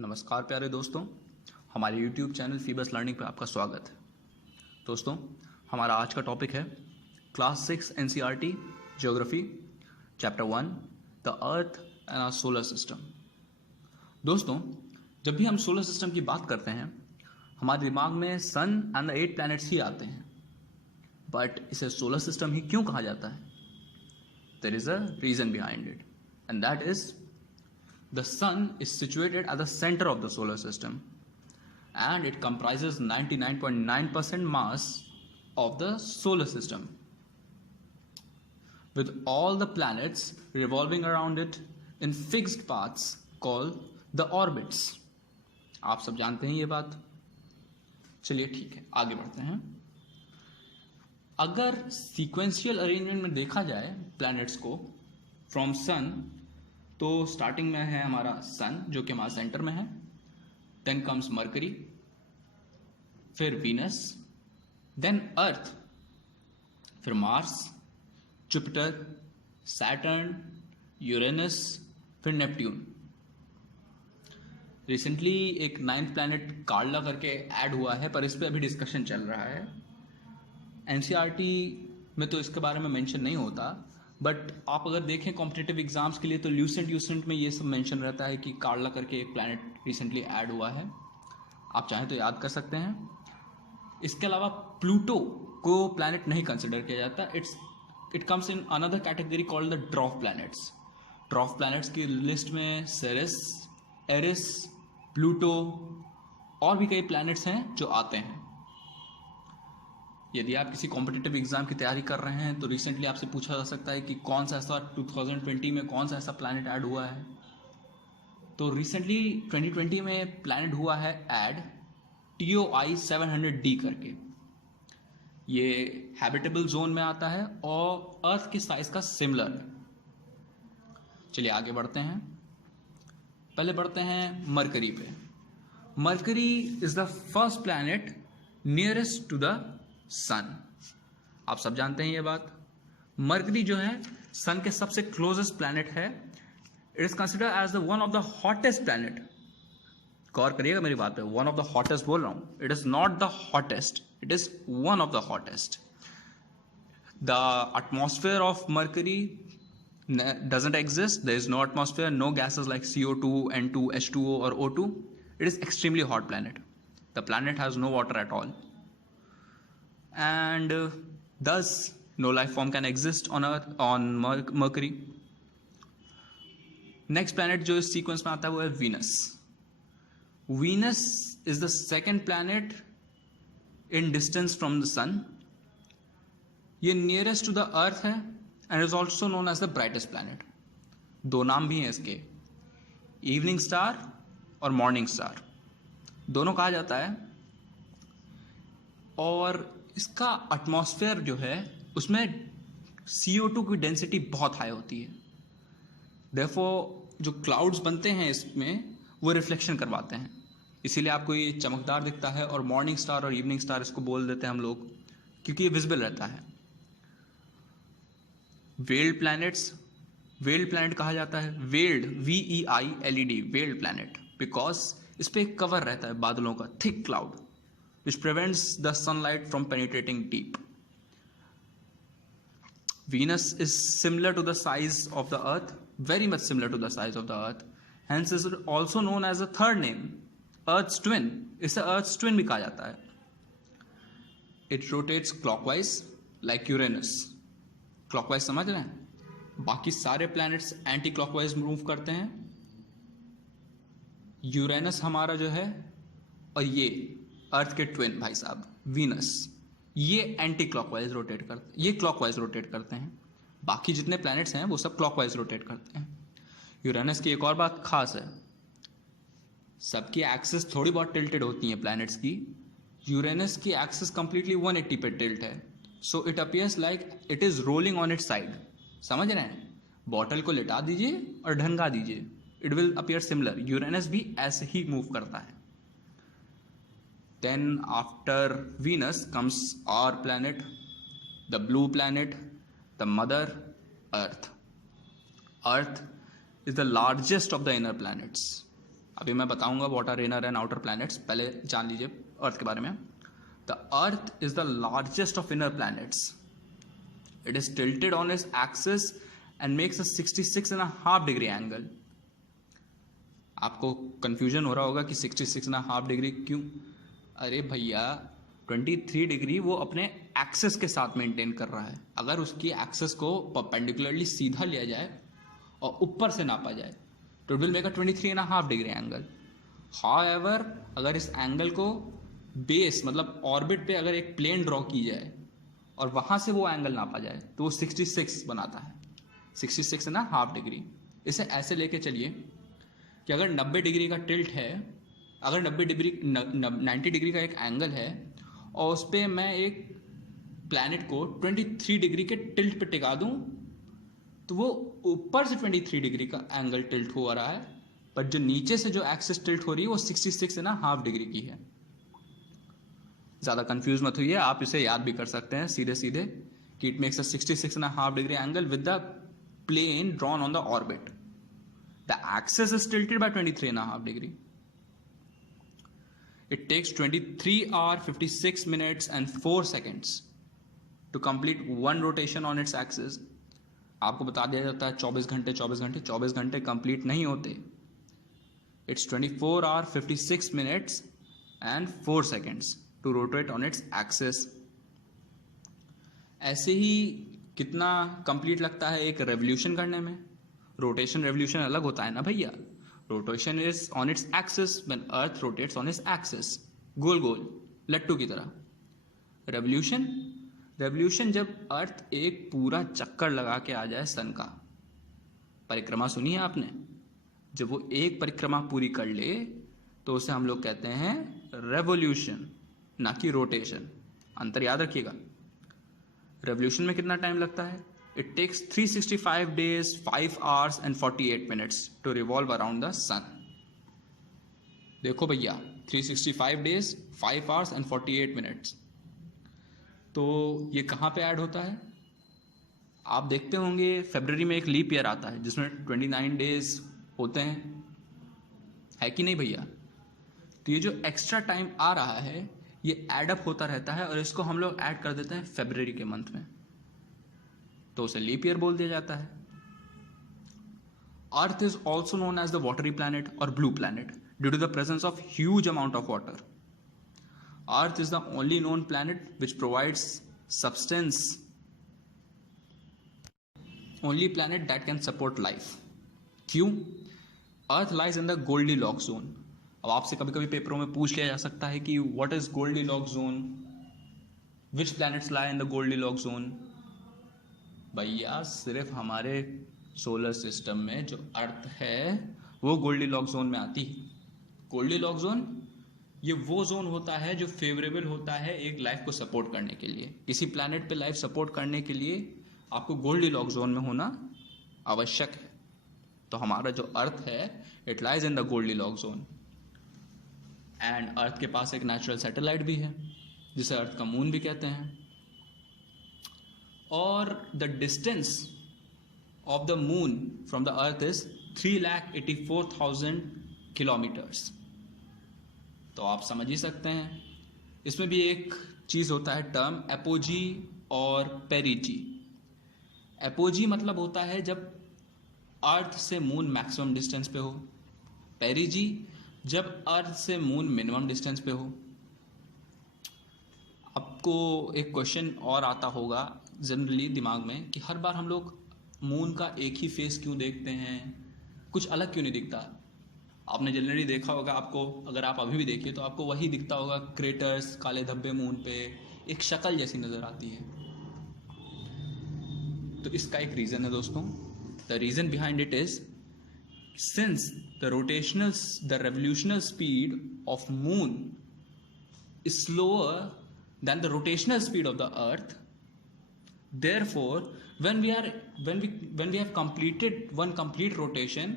नमस्कार प्यारे दोस्तों, हमारे YouTube चैनल फीबस लर्निंग पर आपका स्वागत है। दोस्तों, हमारा आज का टॉपिक है class 6 NCERT geography chapter 1 the earth and our solar system. दोस्तों, जब भी हम सोलर सिस्टम की बात करते हैं हमारे दिमाग में सन एंड द 8 प्लैनेट्स ही आते हैं, बट इसे सोलर सिस्टम ही क्यों कहा जाता है? There is a reason behind it, and that is the sun is situated at the center of the solar system and it comprises 99.9% mass of the solar system, with all the planets revolving around it in fixed paths called the orbits. आप सब जानते हैं ये बात। चलिए ठीक है, आगे बढ़ते हैं। अगर सीक्वेंशियल अरेंजमेंट में देखा जाए प्लैनेट्स को फ्रॉम सन, तो स्टार्टिंग में है हमारा सन जो कि हमारा सेंटर में है, देन कम्स मरकरी, फिर वीनस, देन अर्थ, फिर मार्स, जुपिटर, सैटर्न, यूरेनस, फिर नेपट्यून। रिसेंटली एक 9th प्लैनेट कार्ला करके ऐड हुआ है, पर इस पर अभी डिस्कशन चल रहा है। एनसीईआरटी में तो इसके बारे में मेंशन नहीं होता, बट आप अगर देखें कॉम्पिटिटिव एग्जाम्स के लिए तो ल्यूसेंट में ये सब मेंशन रहता है कि कार्ला करके एक प्लैनेट रिसेंटली ऐड हुआ है। आप चाहें तो याद कर सकते हैं। इसके अलावा प्लूटो को प्लैनेट नहीं कंसिडर किया जाता। It comes in another category called the dwarf planets. Dwarf planets की लिस्ट में सेरेस, एरिस, प्लूटो और भी कई प्लैनेट्स हैं जो आते हैं। यदि आप किसी कॉम्पिटिटिव एग्जाम की तैयारी कर रहे हैं तो रिसेंटली आपसे पूछा जा सकता है कि कौन सा ऐसा 2020 में कौन सा ऐसा प्लैनेट ऐड हुआ है। तो रिसेंटली 2020 में प्लैनेट हुआ है ऐड TOI 700d करके। ये हैबिटेबल जोन में आता है और अर्थ के साइज का सिमिलर है। चलिए आगे बढ़ते हैं। पहले बढ़ते हैं मरकरी पे। Mercury is the first planet nearest to the sun. आप सब जानते हैं ये बात। मरकरी जो है सन के सबसे क्लोजेस्ट प्लैनेट है। It is considered as the one of the hottest planet. गौर करिएगा मेरी बात पे, वन ऑफ द हॉटेस्ट बोल रहा हूं। It is not the hottest, it is one of the hottest. The atmosphere of mercury doesn't exist. There is no atmosphere, no gases like CO2, N2, H2O or O2. It is extremely hot planet. The planet has no water at all. And thus no life form can exist on Earth, on Mercury. Next planet जो इस sequence में आता है वो है Venus. Venus is the second planet in distance from the sun. ये nearest to the earth है and is also known as the brightest planet. दो नाम भी हैं इसके, इवनिंग स्टार और मॉर्निंग स्टार, दोनों कहा जाता है। और इसका एटमॉस्फेयर जो है उसमें CO2 की डेंसिटी बहुत हाई होती है। देयरफॉर जो क्लाउड्स बनते हैं इसमें वो रिफ्लेक्शन करवाते हैं, इसीलिए आपको ये चमकदार दिखता है। और मॉर्निंग स्टार और इवनिंग स्टार इसको बोल देते हैं हम लोग, क्योंकि ये विजिबल रहता है। वेल्ड प्लैनेट्स, वेल्ड प्लैनेट कहा जाता है, weld VEILED, weld planet, because इस पे एक कवर रहता है बादलों का, thick cloud, which prevents the sunlight from penetrating deep. Venus is similar to the size of the Earth, very much similar to the size of the Earth. Hence is also known as a third name, Earth's twin. इसे Earth's twin भी कहा जाता है. It rotates clockwise like Uranus. Clockwise समझ रहे हैं? बाकी सारे planets anti clockwise मूव करते हैं। यूरेनस हमारा जो है और ये अर्थ के ट्विन भाई साहब वीनस, ये एंटी क्लॉकवाइज रोटेट करते हैं, ये क्लॉकवाइज रोटेट करते हैं। बाकी जितने प्लैनेट्स हैं वो सब क्लॉकवाइज रोटेट करते हैं। यूरेनस की एक और बात खास है, सबकी एक्सिस थोड़ी बहुत टिल्टेड होती हैं प्लैनेट्स की। यूरेनस की एक्सिस कंप्लीटली 180 पे टिल्ट है, so it appears like it is rolling on it side. समझ रहे हैं? बॉटल को लिटा दीजिए और ढंगा दीजिए, it will appear similar. Uranus भी ऐसे ही मूव करता है। Then after Venus comes our planet, the blue planet, the mother Earth. Earth is the largest of the inner planets. अभी मैं बताऊंगा what are inner and outer planets, पहले जान लीजिए अर्थ के बारे में. The earth is the largest of inner planets. It is tilted on its axis and makes a 66.5 degree angle. आपको कंफ्यूजन हो रहा होगा कि 66.5 डिग्री क्यों? अरे भैया 23 डिग्री वो अपने एक्सेस के साथ मेंटेन कर रहा है. अगर उसकी एक्सेस को परपेंडिकुलरली सीधा लिया जाए और ऊपर से नापा जाए तो it will make a 23.5 degree angle. However अगर इस एंगल को बेस मतलब ऑर्बिट पे अगर एक प्लेन ड्रॉ की जाए और वहां से वो एंगल नापा जाए तो वो 66 बनाता है, 66.5 डिग्री. इसे ऐसे लेके चलिए कि अगर 90 डिग्री का टिल्ट है, अगर 90 डिग्री का एक एंगल है और उस पर मैं एक प्लैनेट को 23 डिग्री के टिल्ट पे टिका दूं तो वो ऊपर से 23 डिग्री का एंगल टिल्ट हो रहा है, बट जो नीचे से जो एक्सिस टिल्ट हो रही है वो 66.5 डिग्री की है. ज़्यादा कंफ्यूज मत होइए, आप इसे याद भी कर सकते हैं सीधे सीधे कि it makes a 66.5 degree angle with the plane drawn on the orbit. The axis is tilted by 23.5 degree. It takes 23 hours 56 minutes and 4 seconds to complete one rotation on its axis. आपको बता दिया जाता है 24 घंटे complete नहीं होते. It's 24 hours 56 minutes and 4 seconds to rotate on its axis. ऐसे ही कितना कंप्लीट लगता है एक रेवोल्यूशन करने में? रोटेशन रेवोल्यूशन अलग होता है ना भैया. Rotation is on its axis when earth rotates on its axis, गोल गोल लट्टू की तरह. रेवोल्यूशन जब अर्थ एक पूरा चक्कर लगा के आ जाए सन का. परिक्रमा सुनी है आपने? जब वो एक परिक्रमा पूरी कर ले तो उसे हम लोग कहते हैं रेवोल्यूशन, ना कि रोटेशन. अंतर याद रखिएगा. रेवोल्यूशन में कितना टाइम लगता है? It takes 365 days, 5 hours and 48 minutes to revolve around the sun. देखो भैया 365 days, 5 hours and 48 minutes. तो ये कहाँ पे ऐड होता है? आप देखते होंगे फरवरी में एक लीप ईयर आता है जिसमें 29 डेज होते हैं, है कि नहीं भैया? तो ये जो एक्स्ट्रा टाइम आ रहा है ये ऐड अप होता रहता है और इसको हम लोग ऐड कर देते हैं फरवरी के मंथ में, तो उसे लीप ईयर बोल दिया जाता है. Earth is also known as the watery planet और blue planet due to the presence of huge amount of water. Earth is the only known planet which provides substance, only planet that can support life. क्यों? Earth lies in the Goldilocks zone. अब आपसे कभी कभी पेपरों में पूछ लिया जा सकता है कि what is Goldilocks zone, which planets lie in the Goldilocks zone. भैया सिर्फ हमारे सोलर सिस्टम में जो अर्थ है वो गोल्डीलॉक्स जोन में आती है. गोल्डीलॉक्स जोन ये वो जोन होता है जो फेवरेबल होता है एक लाइफ को सपोर्ट करने के लिए. किसी प्लैनेट पे लाइफ सपोर्ट करने के लिए आपको गोल्डीलॉक्स जोन में होना आवश्यक है. तो हमारा जो अर्थ है it lies in the Goldilocks zone. And earth के पास एक नेचुरल सैटेलाइट भी है जिसे अर्थ का मून भी कहते हैं. और the distance of the moon from the earth is 3,84,000 kilometres. तो आप समझ ही सकते हैं. इसमें भी एक चीज होता है टर्म एपोजी और पेरिजी. एपोजी मतलब होता है जब अर्थ से मून मैक्सिमम डिस्टेंस पे हो. पेरिजी जब अर्थ से मून मिनिमम डिस्टेंस पे हो. आपको एक क्वेश्चन और आता होगा जनरली दिमाग में कि हर बार हम लोग मून का एक ही फेस क्यों देखते हैं, कुछ अलग क्यों नहीं दिखता. आपने जनरली देखा होगा, आपको अगर आप अभी भी देखिए तो आपको वही दिखता होगा, क्रेटर्स, काले धब्बे मून पे, एक शक्ल जैसी नजर आती है. तो इसका एक रीजन है दोस्तों. The reason behind it is since the revolutional speed of moon is slower than the rotational speed of the earth, therefore when we have completed one complete rotation,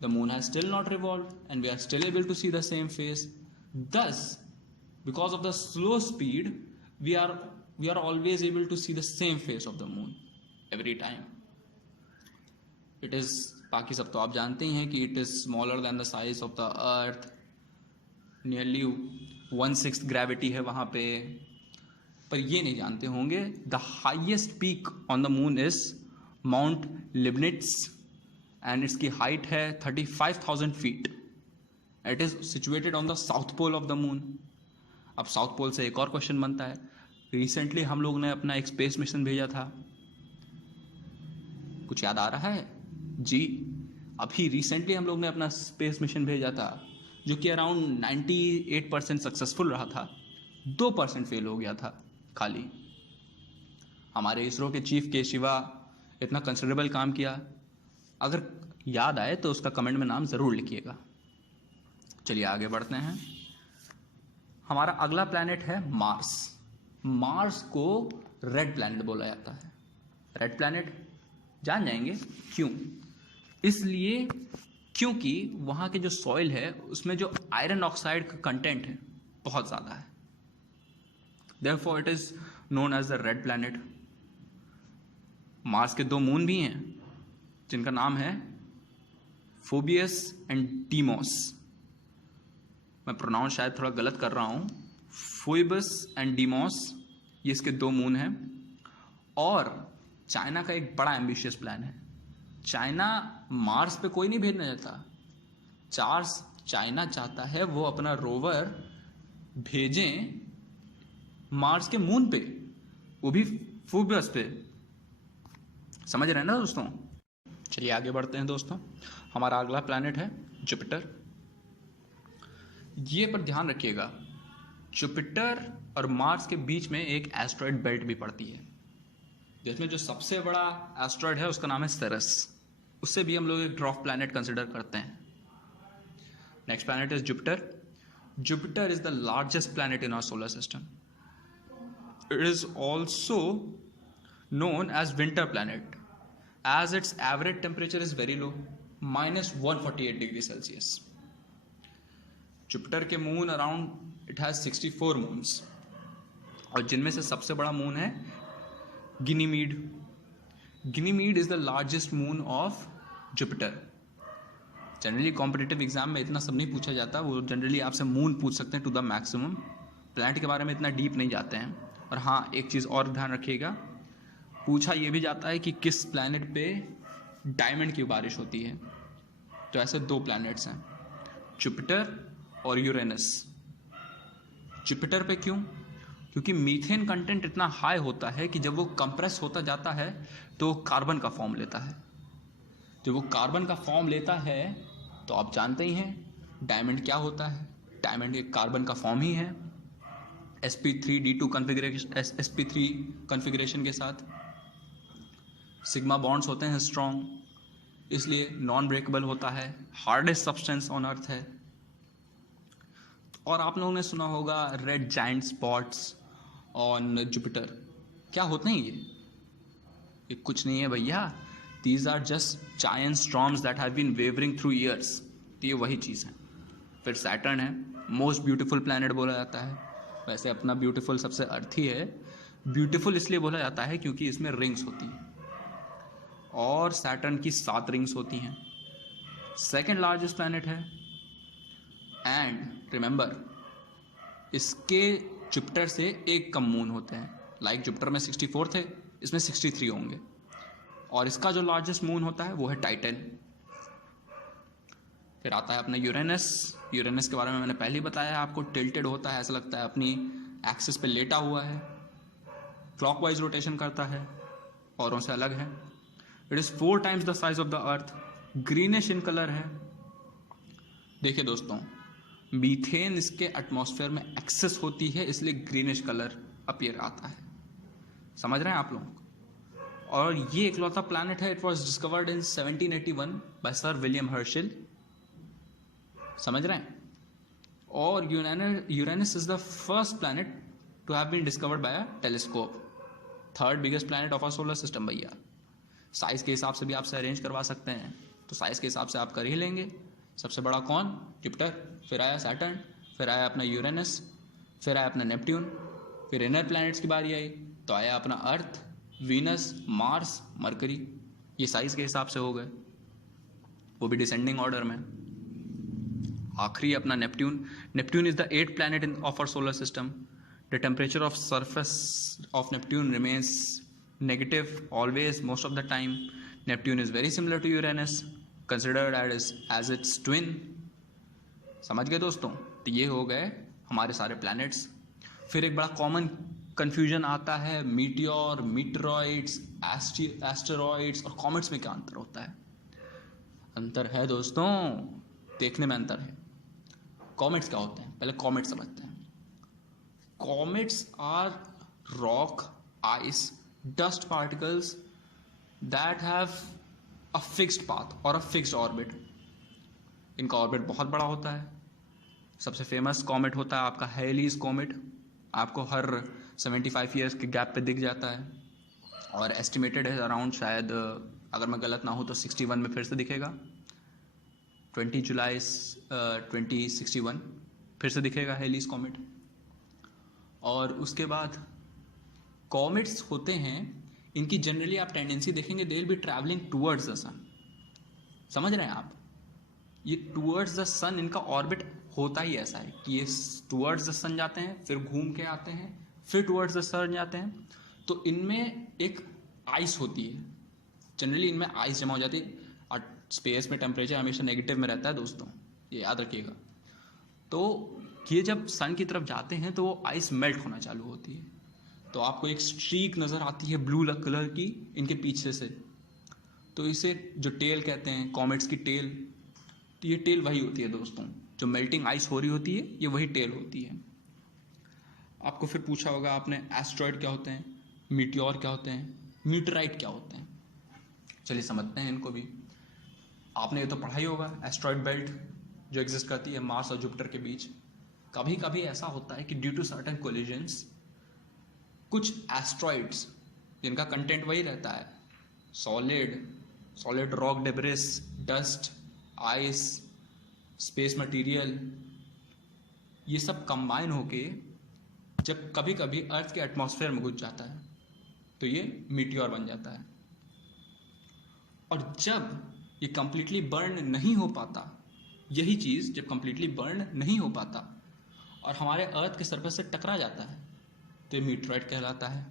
the moon has still not revolved and we are still able to see the same face. Thus, because of the slow speed, we are always able to see the same face of the moon every time. It is बाकी सब तो आप जानते ही हैं कि it is smaller than the size of the earth, nearly 1/6 gravity है वहाँ पे। पर ये नहीं जानते होंगे the highest peak on the moon is Mount Leibnitz and इसकी हाइट है 35,000 feet. It is situated on the south pole of the moon. अब साउथ पोल से एक और क्वेश्चन बनता है, रिसेंटली हम लोग ने अपना एक स्पेस मिशन भेजा था, कुछ याद आ रहा है जी? अभी रिसेंटली हम लोग ने अपना स्पेस मिशन भेजा था जो कि अराउंड 98% सक्सेसफुल रहा था, 2% फेल हो गया था खाली। हमारे इसरो के चीफ के शिवा इतना कंसिडरेबल काम किया, अगर याद आए तो उसका कमेंट में नाम ज़रूर लिखिएगा। चलिए आगे बढ़ते हैं। हमारा अगला प्लैनेट है मार्स। मार्स को रेड प्लैनेट बोला जाता है। रेड प्लैनेट जान जाएंगे क्यों? इसलिए क्योंकि वहाँ के जो सॉइल है उसमें जो आयरन ऑक्साइड का कंटेंट है बहुत ज़्यादा है। Therefore it is known as the red planet. Mars के 2 मून भी हैं जिनका नाम है फोबियस एंड डीमोस। मैं प्रोनाउंस शायद थोड़ा गलत कर रहा हूँ। फोइबस एंड डीमोस ये इसके 2 मून हैं। और चाइना का एक बड़ा एम्बिशियस प्लान है। चाइना मार्स पे कोई नहीं भेजना चाहता। चाइना चाहता है वो अपना रोवर भेजें मार्स के मून पे, वो भी फोबियस पे। समझ रहे हैं ना दोस्तों? चलिए आगे बढ़ते हैं दोस्तों। हमारा अगला प्लैनेट है जुपिटर। ये पर ध्यान रखिएगा, जुपिटर और मार्स के बीच में एक एस्ट्रॉयड बेल्ट भी पड़ती है, जिसमें जो सबसे बड़ा एस्ट्रॉयड है उसका नाम है सेरस। उससे भी हम लोग एक ड्वार्फ प्लैनेट कंसिडर करते हैं। Next planet is Jupiter. Jupiter is the largest planet in our solar system. It is also known as winter planet as its average temperature is very low, -148 degree Celsius. Jupiter के moon around it has 64 moons, और जिनमें से सबसे बड़ा moon है Ganymede. Ganymede is the largest moon of Jupiter. Generally competitive exam में इतना सब नहीं पूछा जाता, वो जनरली आपसे मून पूछ सकते हैं टू द मैक्सिमम। प्लैनेट के बारे में इतना डीप नहीं जाते हैं। और हाँ, एक चीज़ और ध्यान रखिएगा, पूछा यह भी जाता है कि किस प्लैनेट पे डायमंड की बारिश होती है। तो ऐसे 2 प्लैनेट्स हैं, जुपिटर और यूरेनस। जुपिटर पे क्यों? क्योंकि मीथेन कंटेंट इतना हाई होता है कि जब वो कंप्रेस होता जाता है तो कार्बन का फॉर्म लेता है। जब वो कार्बन का फॉर्म लेता है तो आप जानते ही हैं डायमंड क्या होता है। डायमंड एक कार्बन का फॉर्म ही है, sp3d2 कॉन्फ़िगरेशन के साथ। सिग्मा बॉन्ड्स होते हैं स्ट्रॉन्ग, इसलिए नॉन ब्रेकेबल होता है, हार्डेस्ट सब्सटेंस ऑन अर्थ है। और आप लोगों ने सुना होगा red giant spots on Jupiter. क्या होते हैं ये कुछ नहीं है भैया, these are just giant storms that have been wavering through years. तो ये वही चीज़ है। फिर सैटर्न है, मोस्ट ब्यूटीफुल प्लैनेट बोला जाता है। वैसे अपना ब्यूटीफुल सबसे अर्थ ही है। ब्यूटीफुल इसलिए बोला जाता है क्योंकि इसमें रिंग्स होती हैं, और सैटर्न की 7 रिंग्स होती हैं। सेकेंड लार्जेस्ट प्लैनेट है। एंड रिमेंबर, इसके जुपिटर से एक कम मून होते हैं। लाइक जुपिटर में 64 थे, इसमें 63 होंगे। और इसका जो लार्जेस्ट मून होता है वो है टाइटन। फिर आता है अपना यूरेनस। यूरेनस के बारे में मैंने पहले ही बताया आपको, टिल्टेड होता है, ऐसा लगता है अपनी एक्सिस पे लेटा हुआ है, क्लॉकवाइज रोटेशन करता है, औरों से अलग है। It is 4 times the size of the earth, greenish in colour है। देखिए दोस्तों, मीथेन इसके एटमॉस्फेयर में एक्सेस होती है, इसलिए ग्रीनिश कलर अपीयर आता है। समझ रहे हैं आप लोग? और ये इकलौता प्लैनेट है, it was discovered in 1781 by sir William Herschel. समझ रहे हैं? और Uranus is the first planet to have been discovered by a telescope. 3rd biggest planet of our solar system भैया। साइज के हिसाब से भी आपसे अरेंज करवा सकते हैं, तो साइज के हिसाब से आप कर ही लेंगे। सबसे बड़ा कौन? जुपिटर, फिर आया सैटर्न, फिर आया अपना यूरेनस, फिर आया अपना नेपट्यून, फिर इनर प्लैनेट्स की बारी आई तो आया अपना अर्थ, वीनस, मार्स, मरकरी। ये साइज के हिसाब से हो गए। वो भी डिसेंडिंग ऑर्डर में। आखिरी अपना Neptune. Neptune is the 8th planet in of our solar system. The temperature of surface of Neptune remains negative always most of the time. Neptune is very similar to Uranus, considered as its twin. समझ गए दोस्तों? तो ये हो गए हमारे सारे planets. फिर एक बड़ा कॉमन कन्फ्यूजन आता है, मीटियोर, मीटरॉइड्स, एस्टेरॉइड्स और कॉमेट्स में क्या अंतर होता है? अंतर है दोस्तों, देखने में अंतर है। कॉमेट्स क्या होते हैं? पहले कॉमेट्स समझते हैं। Comets are rock, ice, dust particles that have a fixed path और अ फिक्स्ड ऑर्बिट। इनका ऑर्बिट बहुत बड़ा होता है। सबसे फेमस कॉमेट होता है आपका हेलीज कॉमेट, आपको हर 75 ईयर्स के गैप पे दिख जाता है और एस्टिमेटेड है अराउंड, शायद अगर मैं गलत ना हूँ तो 61 में फिर से दिखेगा। 20 जुलाई 2061 फिर से दिखेगा हेलीज कॉमेट। और उसके बाद कॉमेट्स होते हैं, इनकी जनरली आप टेंडेंसी देखेंगे, they will be travelling towards the sun. समझ रहे हैं आप? ये टूवर्ड्स द सन इनका ऑर्बिट होता ही ऐसा है कि ये टूवर्ड्स द सन जाते हैं, फिर घूम के आते हैं, फिर टूवर्ड्स द सन जाते हैं। तो इनमें एक आइस होती है, जनरली इनमें आइस जमा हो जाती है। और स्पेस में टेम्परेचर हमेशा नेगेटिव में रहता है दोस्तों, ये याद रखिएगा। तो ये जब सन की तरफ जाते हैं तो वो आइस मेल्ट होना चालू होती है, तो आपको एक स्ट्रीक नज़र आती है ब्लू कलर की इनके पीछे से। तो इसे जो टेल कहते हैं, कॉमेट्स की टेल, तो ये टेल वही होती है दोस्तों, जो मेल्टिंग आइस हो रही होती है, ये वही टेल होती है। आपको फिर पूछा होगा आपने, एस्ट्रॉयड क्या होते हैं, मीटियोर क्या होते हैं, मीटराइट क्या होते हैं। चलिए समझते हैं इनको भी। आपने ये तो पढ़ा ही होगा, एस्ट्रॉयड बेल्ट जो एग्जिस्ट करती है मार्स और जुपिटर के बीच। कभी कभी ऐसा होता है कि ड्यू टू सर्टेन कोलिजन्स कुछ एस्ट्रॉइड्स जिनका कंटेंट वही रहता है, solid rock debris, dust, ice, space material, ये सब कंबाइन होके जब कभी कभी अर्थ के एटमॉस्फेयर में घुस जाता है तो ये मीटियोर बन जाता है। और जब ये कंप्लीटली बर्न नहीं हो पाता, यही चीज़ जब कंप्लीटली बर्न नहीं हो पाता और हमारे अर्थ के सरफेस से टकरा जाता है तो ये मीटरॉइड कहलाता है।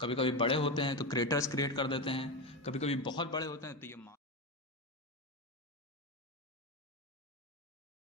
कभी कभी बड़े होते हैं तो क्रेटर्स क्रिएट कर देते हैं, कभी कभी बहुत बड़े होते हैं तो ये